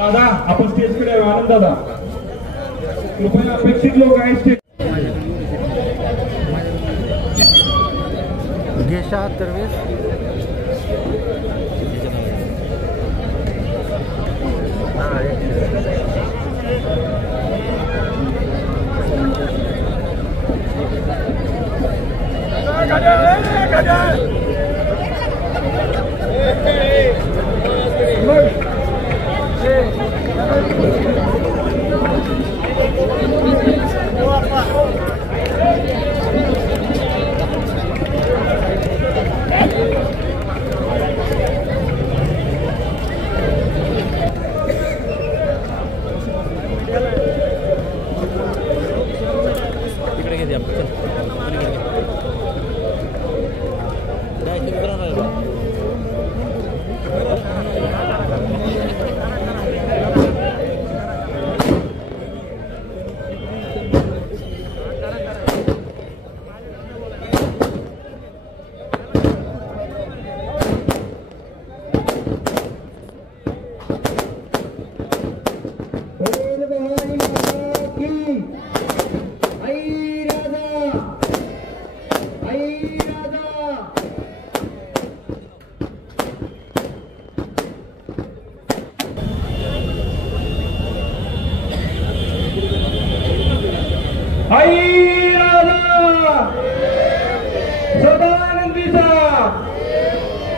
दादा आपण स्टेजकडे यावं. आनंद दादा कृपया अपेक्षित लोक आहेत स्टेज. गेशा तरवेज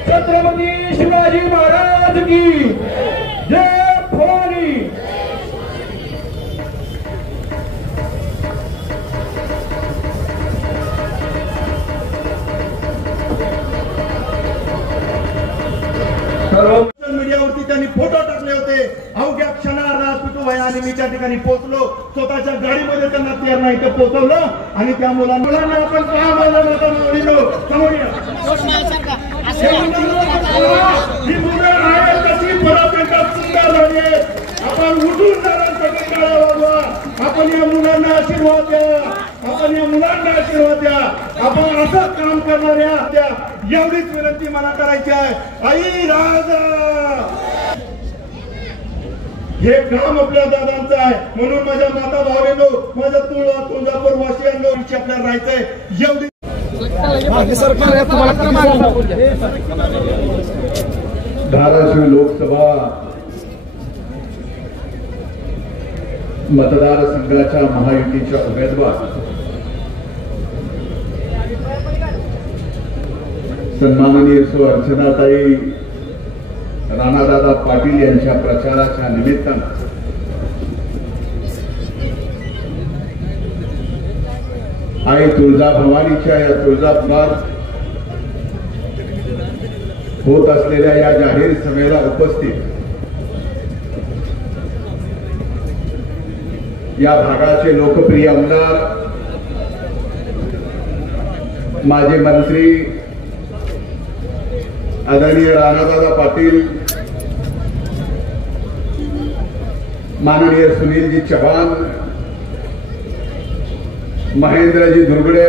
छत्रपती शिवाजी महाराज की जय भवानी. सोशल मीडियावरती त्यांनी फोटो टाकले होते. अवघ्या क्षणार्धात पिटूभाई आणि मी त्या ठिकाणी पोहोचलो. स्वतःच्या गाडीमध्ये त्यांना त्यांना इथे पोहोचवलं आणि त्या मुलांना आपण काय बोललो समोर ही मुलं आहे कशी परत एकदा सुंदर झाली. आपण उठून जाण्यासाठी टाळ्या वाजवा. आपण या मुलांना आशीर्वाद द्या. आपण या मुलांना आशीर्वाद द्या. आपण असं काम करणाऱ्या त्या एवढीच विनंती मला करायची आहे. आई राजा हे काम आपल्या दादांचं आहे. म्हणून माझ्या माता भावांनो, माझ्या तुळजापूर वासियांनो आपल्याला राहायचंय. एवढी धाराशिव लोकसभा मतदारसंघाच्या महायुतीच्या उमेदवार सन्माननीय सौ अर्चनाताई राणादादा पाटील यांच्या प्रचाराच्या निमित्तानं आई तुळजाभवानीच्या या तुळजापुरात होत असलेल्या या जाहीर सभेला उपस्थित या भागाचे लोकप्रिय आमदार माजी मंत्री आदरणीय राणादादा पाटील, माननीय सुनीलजी चव्हाण, महेंद्रजी दुर्गडे,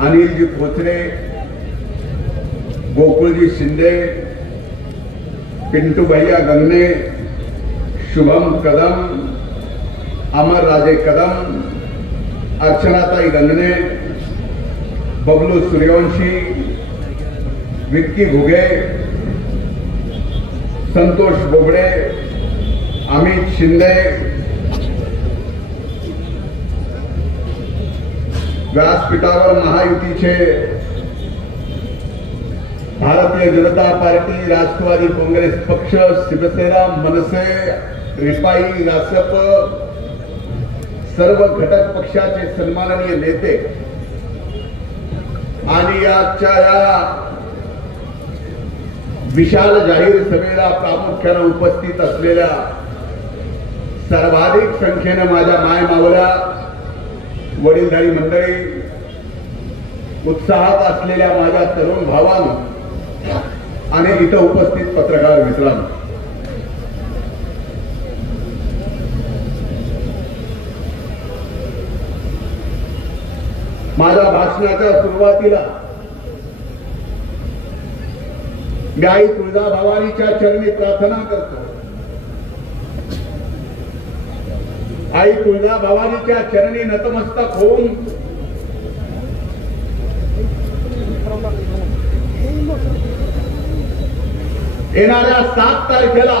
अनिलजी खोचरे, गोकुळजी शिंदे, पिंटू भैया गंगने, शुभम कदम, अमरराजे कदम, अर्चनाताई गंगने, बबलू सूर्यवंशी, विक्की घुगे, संतोष बोबडे, अमित शिंदे, व्यासपीठावर महायुतीचे भारतीय जनता पार्टी, राष्ट्रवादी काँग्रेस पक्ष, शिवसेना, मनसे, रिपाई, रासप सर्व घटक पक्षाचे सन्माननीय नेते आणि आजच्या या विशाल जाहीर सभेला प्रामुख्याने उपस्थित असलेल्या सर्वाधिक संख्येने माझ्या माय मावल्या, वडीलधारी मंडळी, उत्साहात असलेल्या माझ्या तरुण भावांनो आणि इथं उपस्थित पत्रकार मित्रांनो, माझ्या भाषणाच्या सुरुवातीला मी आई तुळजाभवानीच्या चरणी प्रार्थना करतो. आई तुळजाभवानीच्या चरणी नतमस्तक होऊन येणाऱ्या 7 तारखेला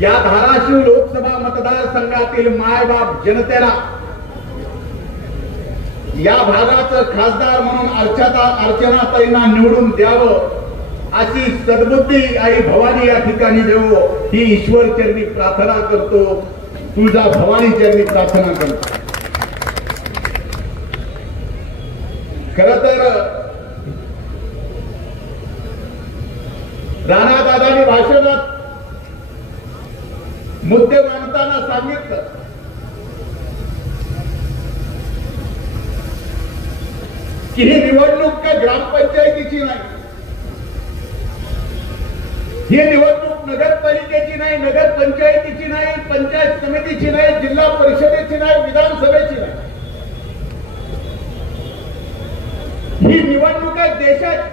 या धाराशिव लोकसभा मतदारसंघातील मायबाप जनतेला या भागाचं खासदार म्हणून अर्चनाताईंना निवडून द्यावं अशी सद्बुद्धी आई भवानी या ठिकाणी देवो ही ईश्वर चरणी प्रार्थना करतो. तुळजा भवानी चरणी प्रार्थना करतो. खर तर राणादादांनी भाषणात मुद्दे मांडताना सांगितलं की ही निवडणूक काय ग्रामपंचायतीची नाही, ही निवडणूक नगरपालिकेची नाही, नगरपंचायतीची नाही, पंचायत समितीची नाही, जिल्हा परिषदेची नाही, विधानसभेची नाही. ही निवडणूक आहे देशाची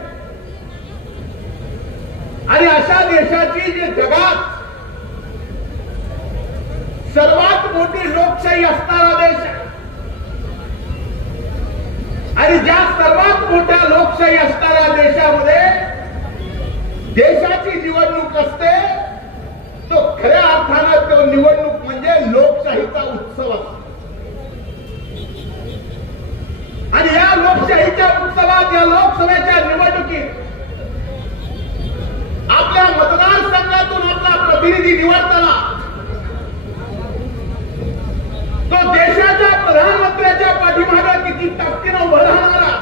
आणि अशा देशाची जी जगात सर्वात मोठी लोकशाही असणारा देश आहे आणि ज्या सर्वात मोठ्या लोकशाही असणाऱ्या देशामध्ये देशाची निवडणूक असते तो खऱ्या अर्थानं तो निवडणूक म्हणजे लोकशाहीचा उत्सव असतो. आणि या लोकशाहीच्या उत्सवात या लोकसभेच्या निवडणुकीत आपल्या मतदारसंघातून आपला प्रतिनिधी निवडताना तो देशाच्या प्रधानमंत्र्याच्या पाठीमागे किती ताकदीनं उभं राहणारा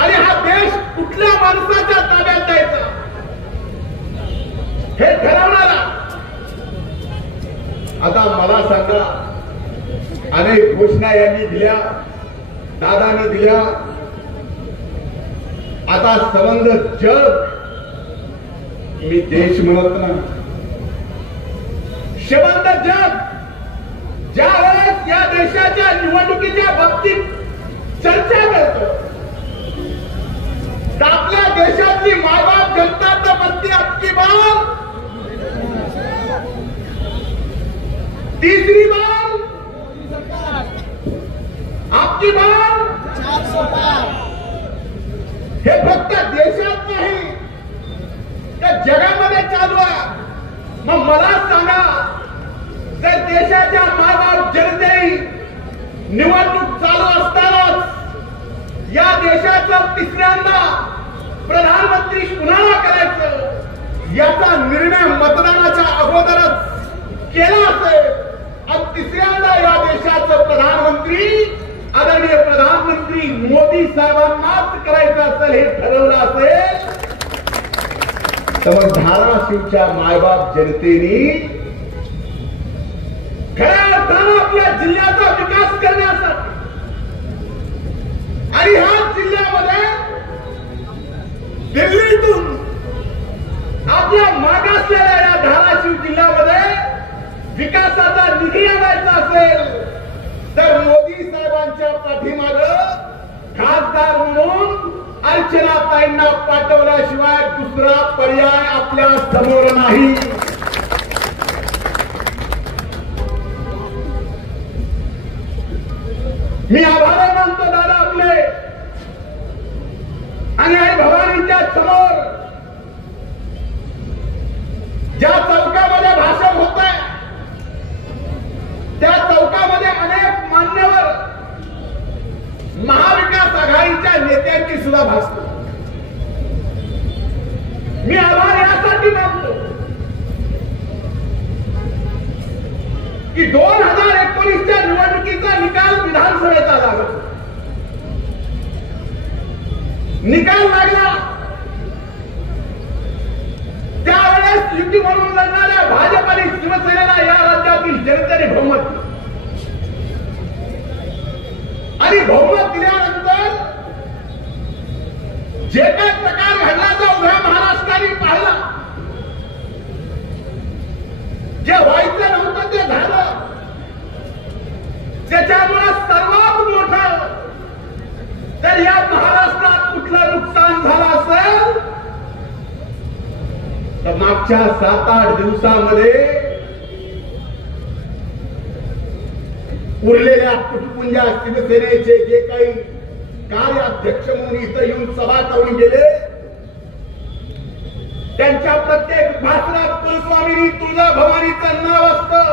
आणि हा देश कुठल्या माणसाच्या ताब्यात द्यायचा हे ठरवणारा. आता मला सांगा, अनेक घोषणा यांनी दिल्या, दादाने दिल्या. आता संबंध जग, मी देश म्हणत नाही, संबंध जग ज्या वेळेस या देशाच्या निवडणुकीच्या बाबतीत चर्चा करतो तर आपल्या देशातली मायबाप जनता तर म्हणते आपकी बार, तीसरी बार, आपकी बार, हे फक्त देशात नाही तर जगामध्ये चालू आहे. मग मला सांगा, जर देशाच्या मायबाप जनतेने निवडणूक चालू असतानाच या देशाचं तिसऱ्यांदा प्रधानमंत्री कुणाला करायचं याचा निर्णय मतदानाच्या अगोदरच केला असेल आणि तिसऱ्यांदा या देशाचं प्रधानमंत्री आदरणीय प्रधानमंत्री मोदी साहेबांनाच करायचं असेल हे ठरवलं असेल तर मग धाराशिवच्या मायबाप जनतेने खऱ्या अर्थानं आपल्या जिल्ह्याचा विकास करण्यासाठी आणि ह्या जिल्ह्यामध्ये दिल्लीतून आपल्या मागासलेल्या या धाराशिव जिल्ह्यामध्ये विकासाचा निधी आणायचा असेल तर मोदी साहेबांच्या पाठीमागं खासदार म्हणून अर्चनाताईंना पाठवल्याशिवाय दुसरा पर्याय आपल्या समोर नाही. मी आभार मानतो दादा आपले आणि आई भवानीच्या समोर ज्या चौकामध्ये भाषण होत आहे त्या चौकामध्ये अनेक मान्यवर महाविकास आघाडीच्या नेत्यांची सुद्धा भाषण. मी आभार यासाठी मानतो की 2019च्या निवडणुकीचा निकाल विधानसभेचा लागला. निकाल लागला त्यावेळेस युती म्हणून लढणाऱ्या भाजप आणि शिवसेनेला या राज्यातील जनतेने बहुमत दिलं आणि बहुमत दिल्यानंतर जे काही प्रकार घडला तो उभ्या महाराष्ट्राने पाहिला. जे व्हायचं नव्हतं ते झालं. त्याच्यामुळे सर्वात मोठं तर या महाराष्ट्रात कुठलं नुकसान झालं तर मागच्या 7-8 दिवसामध्ये उरलेल्या तुटपुंजा शिवसेनेचे जे काही कार्याध्यक्ष म्हणून इथं येऊन सभा करून गेले, त्यांच्या प्रत्येक भाषणात कुलस्वामिनी तुळजाभवानीचं नाव असतं.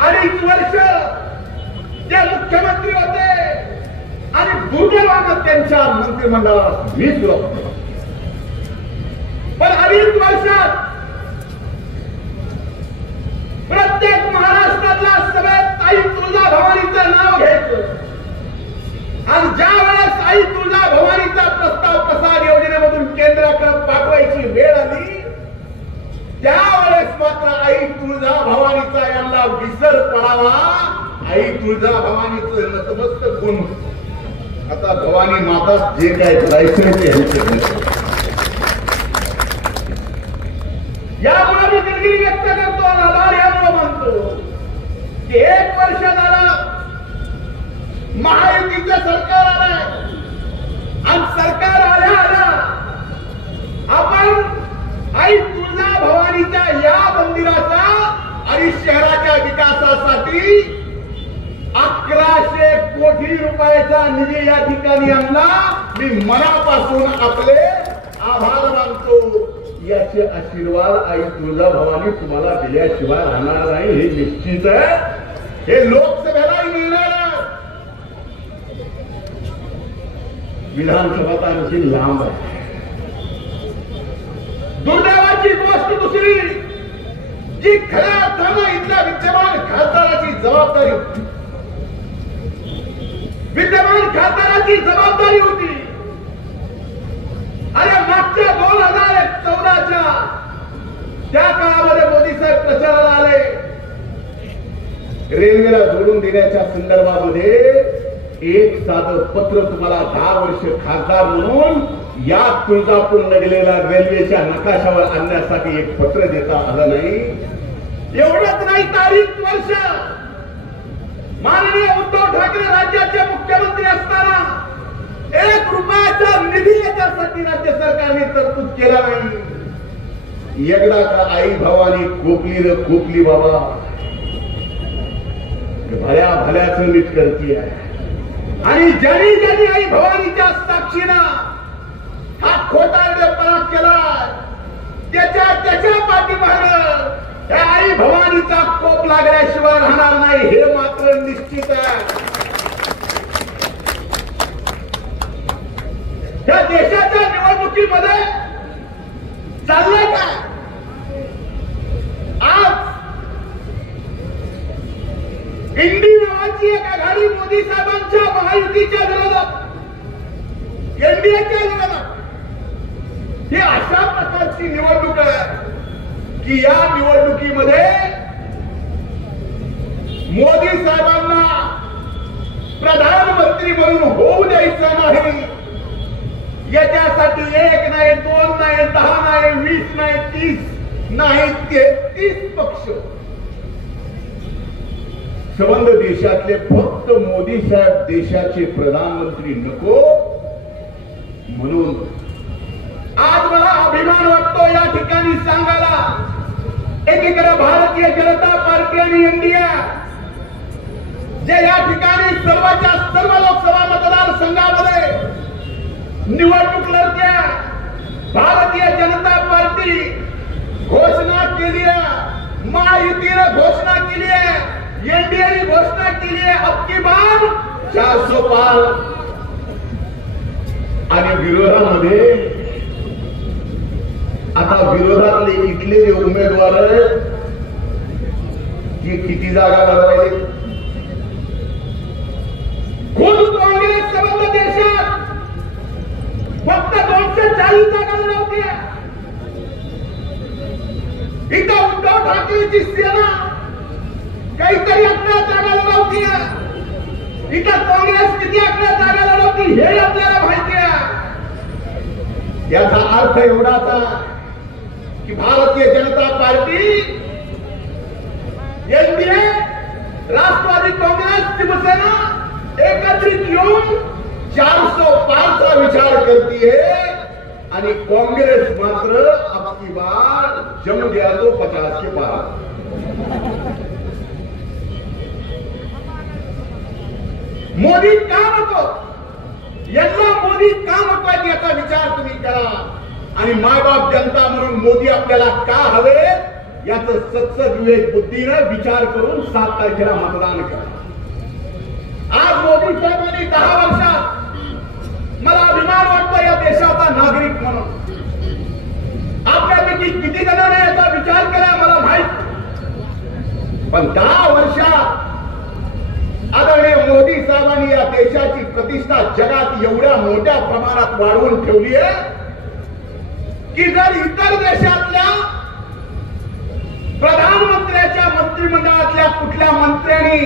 2.5 वर्ष ते मुख्यमंत्री होते आणि दुर्दैवानं त्यांच्या मंत्रिमंडळात मीच होतो. पण 2.5 वर्षात प्रत्येक महाराष्ट्रातल्या सभेत आई तुळजाभवानीचं नाव घ्यायचं आणि ज्या वेळेस आई तुळजाभवानीचा प्रस्ताव प्रसाद योजनेमधून केंद्राकडे पाठवायची वेळ आली, त्यावेळेस मात्र आई तुळजाभवानीचा यांना विसर पडावा. आई तुळजाभवानीचं नतमस्तक गुण आता भवानी माता जे काय करायचं ते यामुळे मी दिलगिरी व्यक्त करतो, आभार यामुळे मानतो की 1 वर्ष झालं महायुतीचं सरकार आलंय आणि सरकार आल्या आपण आई तुळजाभवानीच्या या मंदिराचा आणि शहराच्या विकासासाठी 1100 कोटी रुपयाचा निधी या ठिकाणी आणला. मी मनापासून आपले आभार मानतो. याचे आशीर्वाद आई तुळजाभवानी तुम्हाला दिल्याशिवाय राहणार नाही, हे निश्चित आहे. हे लोकसभेलाही मिळणार. विधानसभा तर आणखी लांब आहे. दुर्दैवाची गोष्ट दुसरी, जी खऱ्या अर्थानं इथल्या विद्यमान खासदाराची जबाबदारी होती, अरे मागच्या 2014च्या त्या काळामध्ये मोदी साहेब प्रचाराला आले. रेल्वेला जोडून देण्याच्या संदर्भामध्ये एक साधं पत्र तुम्हाला 10 वर्ष खासदार म्हणून या तुळजापूर नगरीला रेल्वेच्या नकाशावर आणण्यासाठी एक पत्र देता आलं नाही. एवढंच नाही, तारीख वर्ष माननीय उद्धव ठाकरे राज्याचे मुख्यमंत्री असताना 1 रुपयाचा निधी याच्यासाठी राज्य सरकारने तरतूद केला नाही. एकदा का आई भवानी कोपली र कोपली बाबा, भल्या भल्याचं नीट करती आहे. आणि ज्यांनी ज्यांनी आई भवानीच्या साक्षीनं हा खोटारडेपणा केला, त्याच्या पाठीमागं त्या आई भवानीचा कोप लागल्याशिवाय राहणार नाही, हे मात्र निश्चित आहे. त्या देशाच्या निवडणुकीमध्ये चाललंय काय? आज इंडी नावाची एक आघाडी मोदी साहेबांच्या महायुतीच्या विरोधात, एनडीएच्या विरोधात, ही अशा प्रकारची निवडणूक आहे की या निवडणुकीमध्ये मोदी साहेबांना प्रधानमंत्री म्हणून होऊ द्यायचं नाही. याच्यासाठी 1 नाही, 2 नाही, 10 नाही, 20 नाही, 30 नाही, 33 पक्ष संबंध देशातले फक्त मोदी साहेब देशाचे प्रधानमंत्री नको म्हणून आज मला अभिमान वाटतो या ठिकाणी सांगायला. एकीकडे भारतीय जनता पार्टी आणि इंडिया जे या ठिकाणी सर्वच्या सर्व लोकसभा मतदारसंघामध्ये निवडणूक लढत्या, भारतीय जनता पार्टी घोषणा केली आहे, महायुतीने घोषणा केली आहे, एनडीएने घोषणा केली आहे अबकी बार 400 पार. आणि विरोधामध्ये आता विरोधातले इथले जे उमेदवार की किती जागा लढवायचे, खुद काँग्रेस संबंध देशात फक्त 240 जागा लढवते. इथं उद्धव ठाकरेची सेना काहीतरी 11 जागा लढवती. इथं काँग्रेस किती 11 जागा लढवती हे आपल्याला माहिती आहे. याचा अर्थ एवढाच की भारतीय जनता पार्टी, एनडीए, राष्ट्रवादी काँग्रेस, शिवसेना एकत्रित येऊन 400 पारचा विचार करतीये. आणि कांग्रेस मात्र अब की बार जम गया तो 50 के पार. मोदी का नको, यांना मोदी का नको याचा विचार तुम्ही करा. आणि मायबाप जनता म्हणून मोदी आपल्याला का हवे याचं सत्सद विवेक बुद्धीनं विचार करून 7 तारखेला मतदान करा. आज मोदी साहेबांनी 10 वर्षात मला अभिमान वाटतो या देशाचा नागरिक म्हणून. आपल्यापैकी किती जणांनी याचा विचार केला मला माहित, पण 10 वर्षात आदरणीय मोदी साहेबांनी या देशाची प्रतिष्ठा जगात एवढ्या मोठ्या प्रमाणात वाढवून ठेवली आहे की जर इतर देशातल्या प्रधानमंत्र्याच्या मंत्रिमंडळातल्या कुठल्या मंत्र्यांनी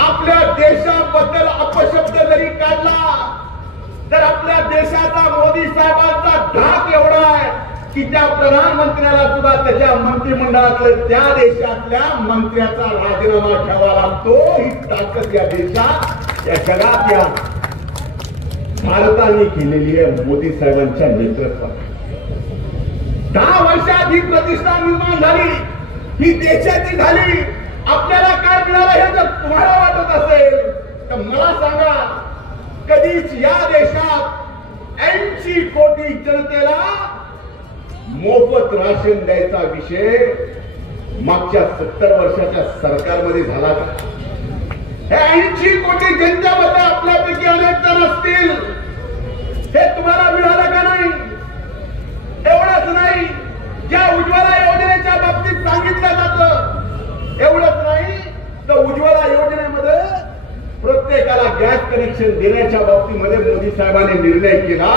आपल्या देशाबद्दल अपशब्द जरी काढला तर आपल्या देशाचा मोदी साहेबांचा धाक एवढा आहे की त्या प्रधानमंत्र्याला सुद्धा त्याच्या मंत्रिमंडळातल्या त्या देशातल्या मंत्र्याचा राजीनामा घ्यावा लागतो. ही ताकद या देशात या जगात या भारताने केलेली आहे मोदी साहेबांच्या नेतृत्वात. 10 वर्षात ही प्रतिष्ठा निर्माण झाली, ही देशाची झाली. आपल्याला काय मिळालं हे जर तुम्हाला वाटत असेल तर मला सांगा, कधीच या देशात 80 कोटी जनतेला मोफत राशन द्यायचा विषय मागच्या 70 वर्षाच्या सरकारमध्ये झाला का? हे 80 कोटी जनतेमध्ये आपल्यापैकी अनेक जण असतील, हे तुम्हाला मिळालं का नाही? एवढंच नाही, ज्या उज्ज्वला योजनेच्या बाबतीत सांगितलं जातं एवढंच नाही तर उज्ज्वला योजनेमध्ये प्रत्येकाला गॅस कनेक्शन देण्याच्या बाबतीमध्ये मोदी साहेबांनी निर्णय केला.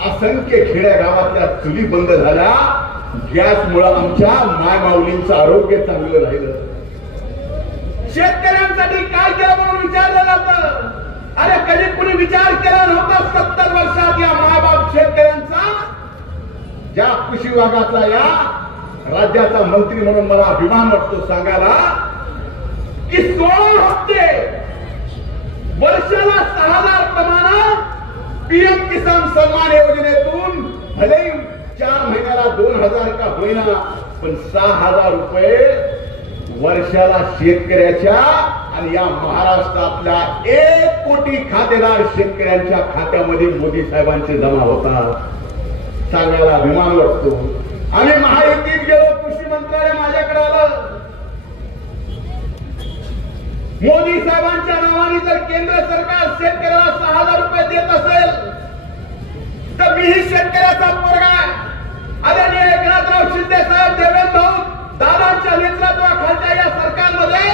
असंख्य खेड्या गावातल्या चुली बंद झाल्या. गॅसमुळे आमच्या मायमाऊलींचं आरोग्य चांगलं राहिलं. शेतकऱ्यांसाठी काय केलं म्हणून विचारलं जातं. अरे कधी कुणी विचार केला नव्हता 70 वर्षात या मायबाप शेतकऱ्यांचा. ज्या कृषी विभागातला या राज्याचा मंत्री म्हणून मला अभिमान वाटतो सांगायला की 16 हप्ते वर्षाला 6,000 प्रमाणे पीएम किसान सन्मान योजनेतून भले 4 महिन्याला 2,000 का होईना पण 6,000 रुपये वर्षाला शेतकऱ्याच्या आणि या महाराष्ट्रातल्या 1 कोटी खातेदार शेतकऱ्यांच्या खात्यामध्ये मोदी साहेबांचे जमा होतात. सांगायला अभिमान वाटतो. आम्ही महायुतीत गेलो, कृषी मंत्रालय माझ्याकडे आलं. मोदी साहेबांच्या नावाने जर केंद्र सरकार शेतकऱ्याला 6,000 रुपये देत असेल तर मीही शेतकऱ्याचा पोरगा आदरणीय एकनाथराव शिंदे साहेब, देवेंद्र भाऊ दादांच्या नेतृत्वाखालच्या या सरकारमध्ये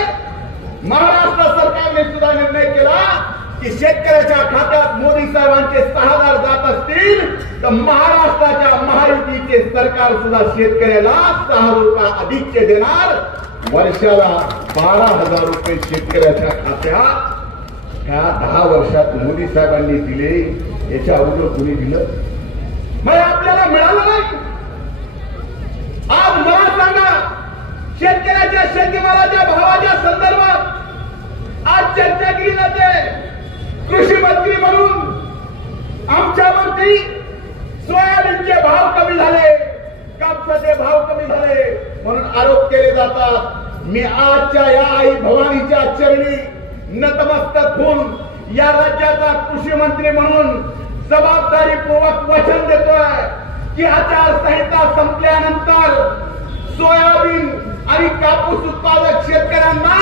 महाराष्ट्र सरकारने सुद्धा निर्णय केला की शेतकऱ्याच्या खात्यात मोदी साहेबांचे 6,000 जात असतील तर महाराष्ट्राच्या महायुतीचे सरकार सुद्धा शेतकऱ्याला 6,000 रुपये अधिकचे देणार. वर्षाला 12,000 रुपये शेतकऱ्याच्या खात्यात ह्या 10 वर्षात मोदी साहेबांनी दिले. याच्या अगोदर कोणी दिलं? मग आपल्याला मिळालं नाही. आज मला सांगा, शेतकऱ्याच्या शेतीमालाच्या भावाच्या संदर्भात आज चर्चा केली जाते. कृषी मंत्री म्हणून आमच्यावरती सोयाबीनचे भाव कमी झाले, कापसाचे भाव कमी झाले म्हणून आरोप केले जातात. मी आजच्या या आई भवानीच्या चरणी नतमस्तक होऊन या राज्याचा कृषी मंत्री म्हणून जबाबदारीपूर्वक वचन देतोय की आचारसंहिता संपल्यानंतर सोयाबीन आणि कापूस उत्पादक शेतकऱ्यांना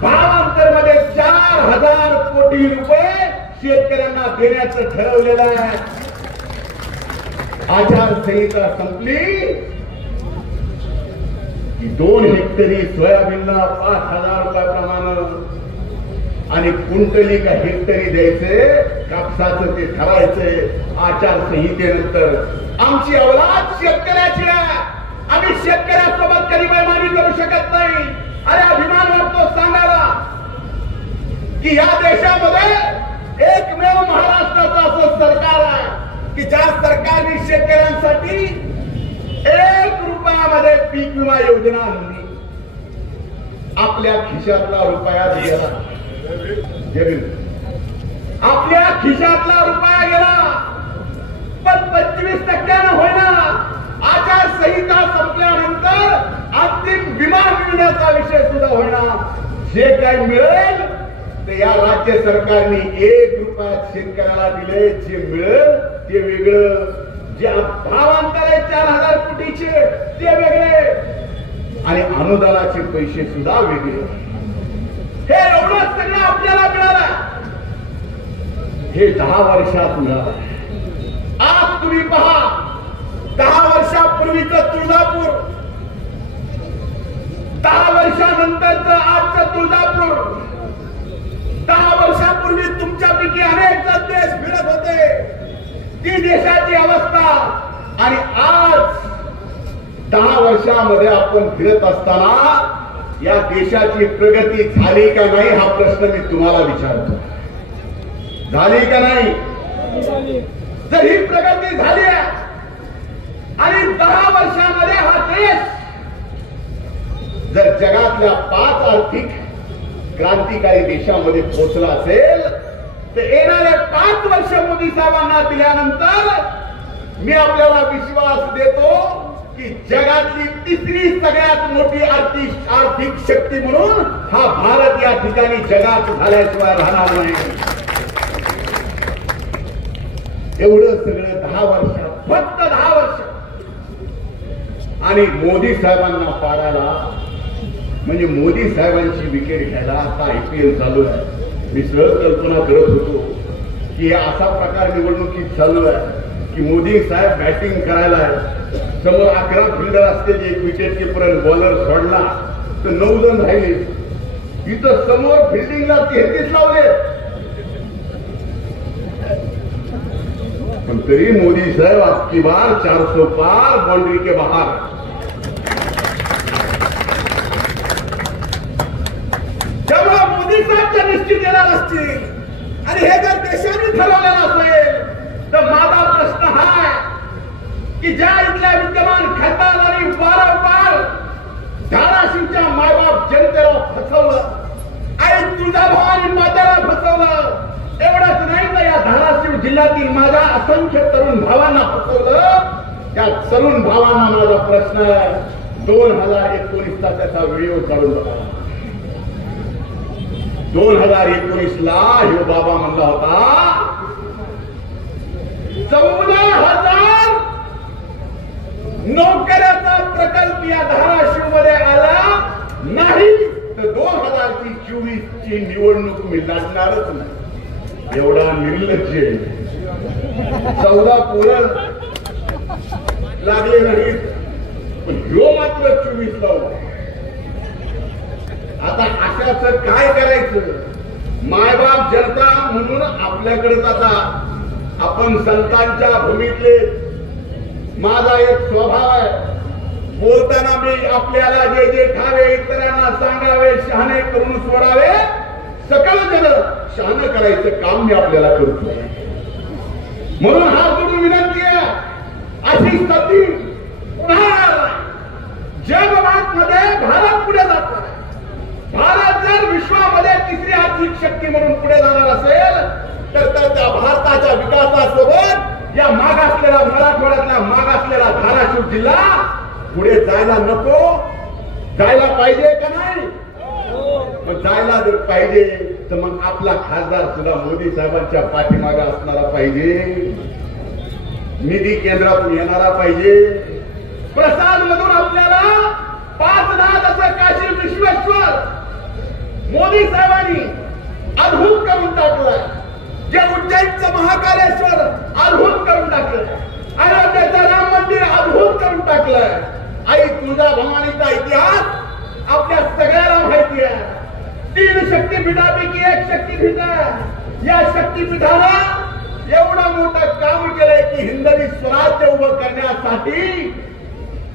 भावांतरमध्ये 4,000 कोटी रुपये शेतकऱ्यांना देण्याचं ठरवलेलं आहे. आचारसंहिता संपली की 2 हेक्टरी सोयाबीनला 5,000 रुपयाप्रमाणे आणि क्विंटली का हेक्टरी द्यायचे कापसाचं ते ठरायचे. आचारसंहितेनंतर आमची अवलाद शेतकऱ्याची आहे. आम्ही शेतकऱ्यासोबत कधी बेईमानी करू शकत नाही. अरे अभिमान वाटतो सांगायला की या देशामध्ये एकमेव महाराष्ट्राचं असं सरकार आहे की ज्या सरकारने शेतकऱ्यांसाठी 1 रुपयामध्ये पीक विमा योजना आणली. आपल्या खिशातला रुपया गेला, आपल्या खिशातला रुपया गेला, पण विम्याचा विषय सुद्धा होणार. जे काही मिळेल ते या राज्य सरकारने 1 रुपयात शेतकऱ्याला दिले. जे मिळेल ते वेगळं, जे भावांतर आहे 4000 कोटीचे ते वेगळे आणि अनुदानाचे पैसे सुद्धा वेगळे. हे एवढं सगळं आपल्याला मिळालं. हे 10 वर्षात मिळालं. आज तुम्ही पहा, 10 वर्षापूर्वीचं तुळजापूर, 10 वर्षानंतरचं आजचं तुळजापूर, 10 वर्षापूर्वी तुमच्यापैकी अनेक जण देश फिरत होते, ती देशाची अवस्था आणि आज 10 वर्षामध्ये आपण फिरत असताना या देशाची प्रगती झाली का नाही हा प्रश्न मी तुम्हाला विचारतो. झाली का नाही? जर ही प्रगती झाली आणि 10 वर्षामध्ये हा देश जर जगातल्या 5 आर्थिक क्रांतिकारी देशामध्ये पोहोचला असेल तर येणारे 5 वर्ष मोदी साहेबांना दिल्यानंतर मी आपल्याला विश्वास देतो की जगातली 3री सगळ्यात मोठी आर्थिक शक्ती म्हणून हा भारत या ठिकाणी जगात झाल्याशिवाय राहणार नाही. एवढं सगळं 10 वर्षात, फक्त 10 वर्ष. आणि मोदी साहेबांना पाडायला म्हणजे मोदी साहेबांची विकेट घ्यायला आता IPL चालू आहे. मी सहज कल्पना करत होतो की असा प्रकार निवडणुकीत चालू आहे की मोदी साहेब बॅटिंग करायला आहे, समोर 11 फिल्डर असतील, 1 विकेट कीपर आणि बॉलर सोडला तर 9 जण राहिले. इथं समोर फिल्डिंगला 33 लावले, पण तरी मोदी साहेब आज की बार 400 पार, बाउंड्री के बाहर. जेव्हा मोदी साहेबच्या निश्चित येणार असतील आणि हे जर देशाने ठरवलेलं असेल तर माझा प्रश्न हा आहे की ज्या इथल्या विद्यमान खासदारांनी वारंवार धाराशिवच्या मायबाप जनतेला फसवलं आणि तुळजाभवानी मातेला फसवलं, एवढंच नाही तर या धाराशिव जिल्ह्यातील माझ्या असंख्य तरुण भावांना फसवलं. त्या तरुण भावांना माझा प्रश्न आहे, 2019चा त्याचा व्हिडिओ काढून बघा. 2019ला हे बाबा म्हणला होता 14,000 नोकऱ्याचा प्रकल्प या धाराशिव मध्ये आला नाही तर 2024ची निवडणूक मी लढणारच नाही. एवढा निर्लज्ज. 14 पोरं लागले नाहीत पण ह्यो मात्र 24 लावला. आता अशाच काय करायचं? मायबाप जनता म्हणून आपल्याकडेच आता आपण संतांच्या भूमीतले. माझा एक स्वभाव आहे, बोलताना मी आपल्याला जे जे ठावे इतरांना सांगावे, शहाणे करून सोडावे, सकल जन शहाणं करायचं काम मी आपल्याला करतो. म्हणून हात जोडून विनंती आहे, अशी संधी पुन्हा जगभरामध्ये भारत पुढे जात आहे. भारत जर विश्वामध्ये 3री आर्थिक शक्ती म्हणून पुढे जाणार असेल तर त्या भारताच्या विकासासोबत या मागासलेला मराठवाड्यातला मागासलेला धाराशिव जिल्हा पुढे जायला नको? जायला पाहिजे का नाही? मग जायला जर पाहिजे तर मग आपला खासदार सुद्धा मोदी साहेबांच्या पाठीमागे असणारा पाहिजे, निधी केंद्रातून येणारा पाहिजे. प्रसाद मधून आपल्याला 5,10 जसं काशी विश्वेश्वर मोदी साहेबांनी अद्भुत करून टाकलंय, जे उज्जैनचं महाकालेश्वर अद्भुत करून टाकलंय, अयोध्येचं राम मंदिर अद्भुत करून टाकलंय. आई तुळजाभवानीचा इतिहास आपल्या सगळ्याला माहिती आहे. 3 शक्तीपीठापैकी एक शक्तीपीठ आहे. या शक्तीपीठानं एवढं मोठं काम केलंय की हिंदवी स्वराज्य उभं करण्यासाठी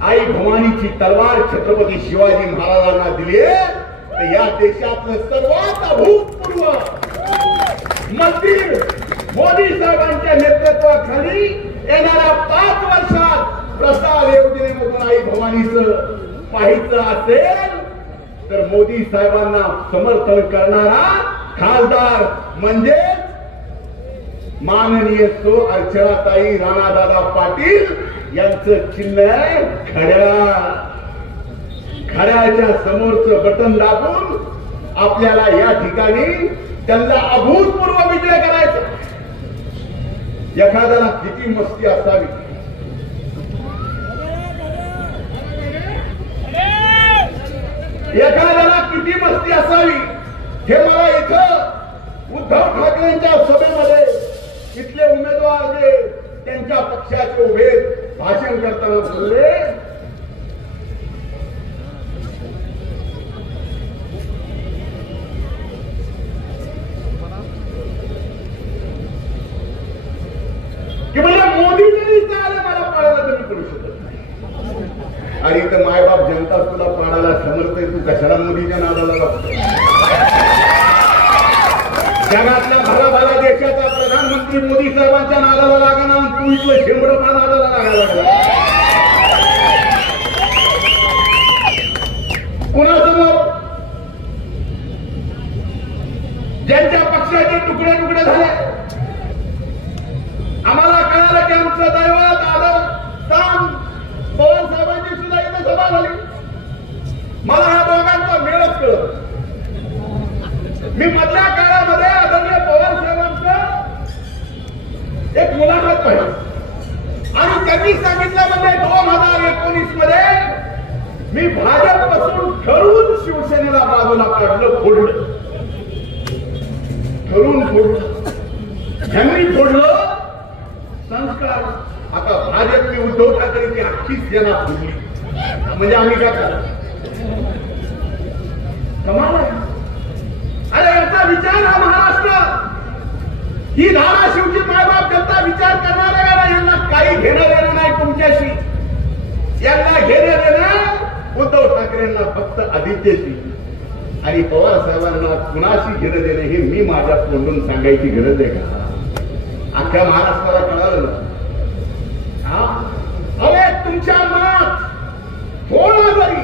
आई भवानीची तलवार छत्रपती शिवाजी महाराजांना दिली. या देशातलं सर्वात अभूतपूर्व मंदिर मोदी साहेबांच्या नेतृत्वाखाली येणाऱ्या 5 वर्षात प्रसाद योजनेमधून आई भवानीचं पाहायचं असेल तर मोदी साहेबांना समर्थन करणारा खासदार म्हणजे माननीय सो अर्चनाताई राणादादा पाटील यांचं चिन्ह आहे. घड्याळाच्या समोरचं बटन दाबून आपल्याला या ठिकाणी त्यांना अभूतपूर्व विजय करायचा. एखाद्याला किती मस्ती असावी, एखाद्याला किती मस्ती असावी हे मला इथं उद्धव ठाकरेंच्या सभेमध्ये इथले उमेदवार जे त्यांच्या पक्षाचे उभे भाषण करताना बोलले. की मला मोदी जरी चालले मला पाळायला तरी करू शकत नाही. आणि इथं मायबाप जनता तुला पाडायला समर्थ आहे, तू कशाला मोदीच्या नादाला लागतो? जगातल्या भला देशाचा प्रधानमंत्री मोदी साहेबांच्या नादाला लागला, तू इथलं शेंबडपा नादाला लागायला लागला. कोणासमोर? ज्यांच्या पक्षाचे तुकडे तुकडे झाले. आम्हाला कळालं की आमचं दैवत आलं काम पवार साहेबांची सुद्धा इथं सभा झाली. मला ह्या दोघांचा मेळच कळत. मी मधल्या काळामध्ये आदरणीय पवार साहेबांचं एक मुलाखत पाहिली आणि त्यांनी सांगितलं म्हणजे 2019 मध्ये मी भाजपपासून ठरवून शिवसेनेला बाजूला काढलं, फोडलं. ठरवून फोडलं, ह्यांनी फोडलं संस्कार. आता भाजपने उद्धव ठाकरेंची अख्खी सेना फोडली म्हणजे आम्ही काय करणार? कमाल आहे. अरे याचा विचार हा महाराष्ट्र, ही धाराशिवची मायबाप जनता विचार करणार आहे का? यांना काही घेणं देणं नाही तुमच्याशी. यांना घेणं देणं उद्धव ठाकरेंना फक्त आदित्यशी आणि पवार साहेबांना कुणाशी घेणं देणं हे मी माझ्या तोंडून सांगायची गरज आहे का? अख्ख्या महाराष्ट्राला कळालं ना. अरे तुमच्या मनात थोडा जरी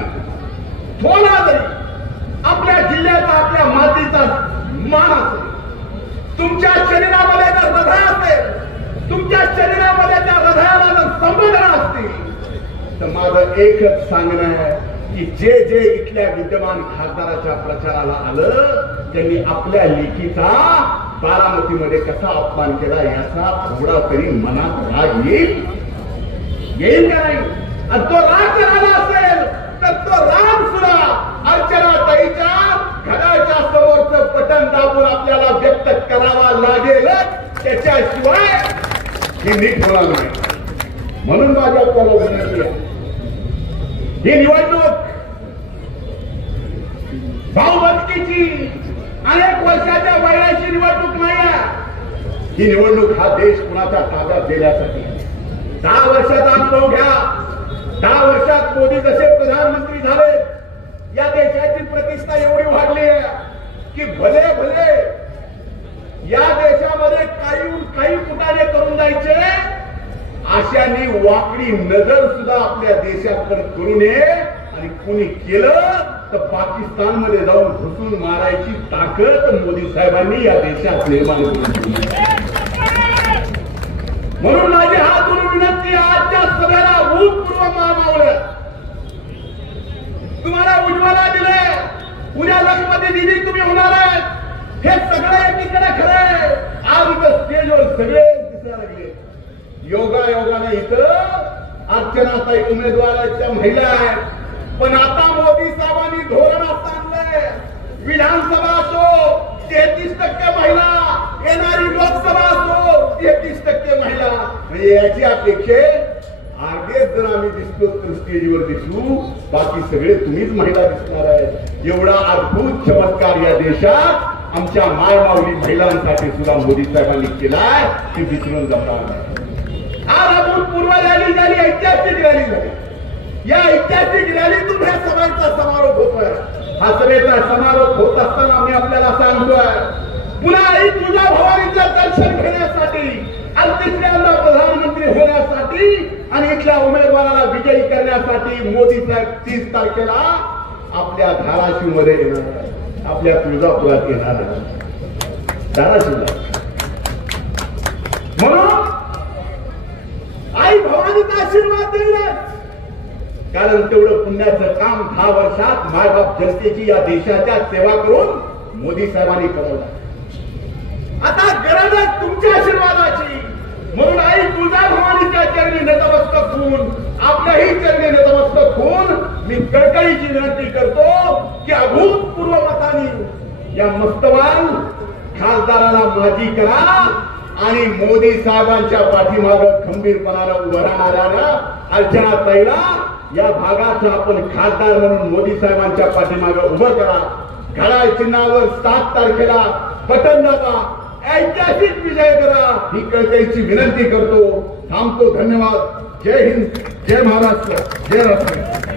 आपल्या जिल्ह्याचा आपल्या मातीचा मान असेल, तुमच्या शरीरामध्ये जर हृदय असेल, तुमच्या शरीरामध्ये त्या हृदयाला जर संवेदना असतील, तर माझं एकच सांगणं आहे की जे जे इथल्या विद्यमान खासदाराच्या प्रचाराला आलं त्यांनी आपल्या लेकीचा बारामतीमध्ये कसा अपमान केला याचा थोडा तरी मनात राग येईल का नाही? आणि तो राग जर आला असेल तर तो राग सुद्धा अर्चनाताईच्या घराच्या समोरचं बटन दाबून आपल्याला व्यक्त करावा लागेल, त्याच्याशिवाय हे नीट होणार नाही. म्हणून माझ्या आपल्याला विनंती आहे, ही निवडणूक भाऊबंदकीची अनेक वर्षाच्या वैराची निवडणूक नाही आहे. ही निवडणूक हा देश कुणाच्या ताब्यात देण्यासाठी. 10 वर्षाचा अनुभव घ्या. 10 वर्षात मोदी जसे प्रधानमंत्री झाले, या देशाची प्रतिष्ठा एवढी वाढली आहे की भले भले या देशामध्ये काही कुटाने करून जायचे, अशाने वाकडी नजर सुद्धा आपल्या देशाकडे करू नये. आणि कोणी केलं तर पाकिस्तानमध्ये जाऊन घुसून मारायची ताकद मोदी साहेबांनी या देशात निर्माण केली. म्हणून माझी हात जोडून विनंती, आजच्या सभेला भूतपूर्व मावळं. तुम्हाला उज्ज्वला दिले, उद्या लखपती दिदी तुम्ही होणार आहे, हे सगळं एकीकडे खरंय. आज इथं स्टेजवर सगळे दिसायला लागले. योगाने इथं अर्चनाताई उमेदवाराच्या महिला आहेत. पण आता मोदी साहेबांनी धोरण आणलंय, विधानसभा असो 33% महिला, येणारी लोकसभा असो 33% महिला. म्हणजे याची अपेक्षा अर्धेच जर आम्ही दिसतो तर स्टेजवर दिसू, बाकी सगळे तुम्हीच महिला दिसणार आहेत. एवढा अद्भुत चमत्कार या देशात आमच्या मायमाऊली महिलांसाठी सुद्धा मोदी साहेबांनी केलाय, की विसरून जाणार नाही. आज अभूतपूर्व रॅली झाली, ऐतिहासिक रॅली झाली. या ऐतिहासिक रॅलीतून ह्या सभेचा समारोप होतोय. हा सभेचा समारोप होत असताना मी आपल्याला सांगतोय, पुन्हा आई तुझ्या भवानीचं दर्शन घेण्यासाठी आणि तिसऱ्यांदा प्रधानमंत्री होण्यासाठी आणि इथल्या उमेदवाराला विजयी करण्यासाठी मोदी साहेब 30 तारखेला आपल्या धाराशिव मध्ये येणार आहे, आपल्या तुळजापुरात येणार आहे. धाराशिवला म्हणून आई भवानीचा आशीर्वाद देणार. कारण तेवढं पुण्याचं काम 10 वर्षात मायबाप जनतेची या देशाच्या सेवा करून मोदी साहेबांनी करवलं. आता गरज आहे तुमच्या आशीर्वादाची. म्हणून आई तुळजाभवानीच्या चरणी नतमस्तक होऊन, आपल्याही चरणी नतमस्तक होऊन मी कळकळीची विनंती करतो की अभूतपूर्व मताने या मस्तवान खासदाराला माजी करा आणि मोदी साहेबांच्या पाठीमागं खंबीरपणानं उभं राहणाऱ्या अर्चनाताईला या भागाचा आपण खासदार म्हणून मोदी साहेबांच्या पाठीमागं उभं करा. घड्याळ चिन्हावर 7 तारखेला बटन दाबा, ऐतिहासिक विजय करा ही कळकळीची विनंती करतो. थांबतो. धन्यवाद. जय हिंद, जय महाराष्ट्र, जय राष्ट्र.